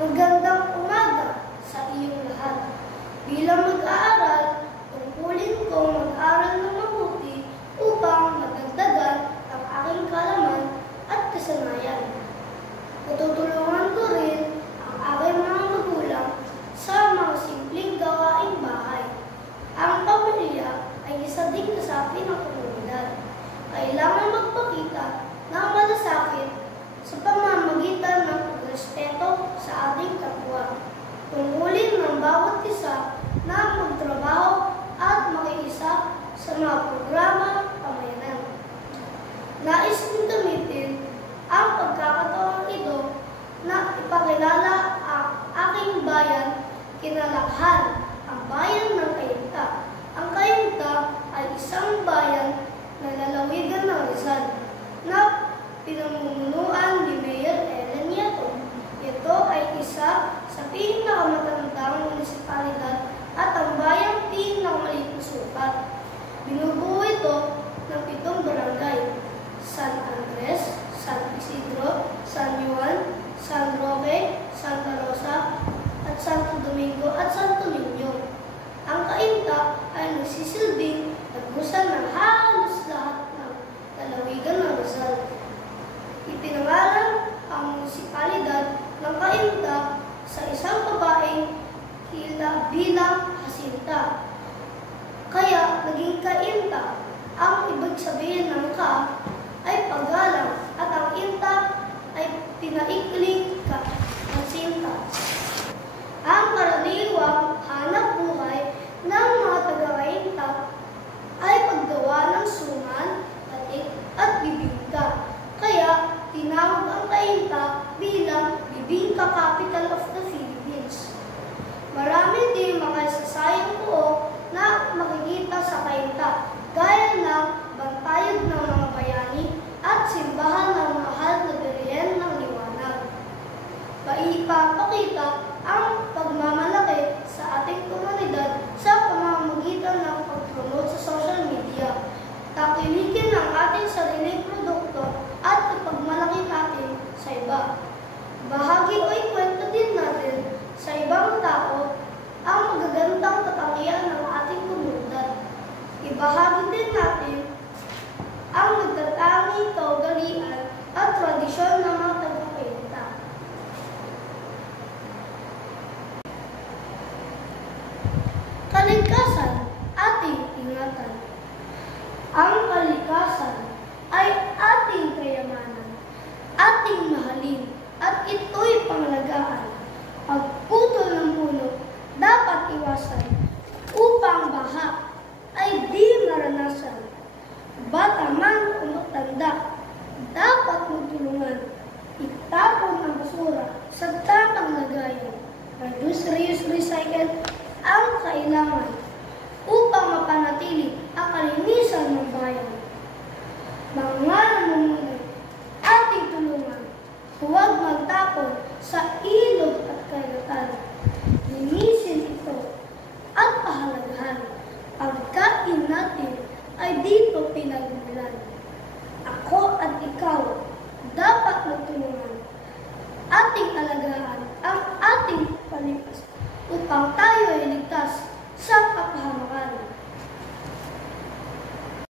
Magandang umaga sa iyong lahat. Bilang mag-aaral, tungkulin kong mag-aral ng mabuti upang madagdagan ang aking kaalaman at kasanayan. Tutulungan ko rin ang aking mga magulang sa mga simpleng gawaing bahay. Ang pamilya ay isa ding kasapi ng komunidad. Kailangan magpakita ng malasakit sa pamamagitan ng respeto sa ating kapwa. Tungkulin ng bawat isa na magtrabaho at makiisa sa mga programa pamayanan. Nais kong gamitin ang pagkakataon ito na ipakilala ang aking bayan, kinalakhan, ang bayan ng Cainta. Ang Cainta ay isang bayan na lalawigan ng Rizal na pinamumunuan ni Mayor Ellen Yato. Ito ay isa sa pinakamatandang munisipalidad at ang bayang pinakamaliit na sukat. Binubuo ito ng 7 barangay: San Andres, San Isidro, San Juan, San Roque, Santa Rosa, at Santo Domingo at Santo Niño. Ang Cainta ay nagsisilbing tagusan ng halos lahat ng lalawigan ng Rizal. Ipinangalan ang munisipalidad ng Cainta sa isang babaeng bilang Jacinta. Kaya naging Cainta. Ang ibig sabihin ng ka ay paggalang at ang inta ay pinaikling Jacinta. Ang karaniwang hanap buhay ng mga taga-Cainta ay paggawa ng suman, tatik at bibingka. Kaya tinawag ang Cainta bilang Bibingka Capital of the Philippines. Marami din makaisasayang buo na makikita sa Cainta, gaya ng bantayog ng mga bayani at simbahan ng mahal na Birhen ng Liwanag. Maipapakita ang pagmamalaki sa ating komunidad sa pamamagitan ng pag-promote sa social media. Takilikin ang ating sariling produkto at ipagmalaki natin sa iba. Bahagi o ikwento din natin sa ibang tao ang magagandang katangian ng ating komunidad. Ibahagi din natin ang nagtatanging kaugalian at tradisyon ng mga taga-Cainta. Kalikasan, ating ingatan. Ang kalikasan ay ating kayamanan, ating mahalin, at ito'y pangalagaan. Pagputol ng puno, dapat iwasan, upang baha ay di maranasan. Bata man o matanda, dapat magtulungan. Itapon ang basura sa tamang lagayan. Reduce, reuse, recycle ang kailangan.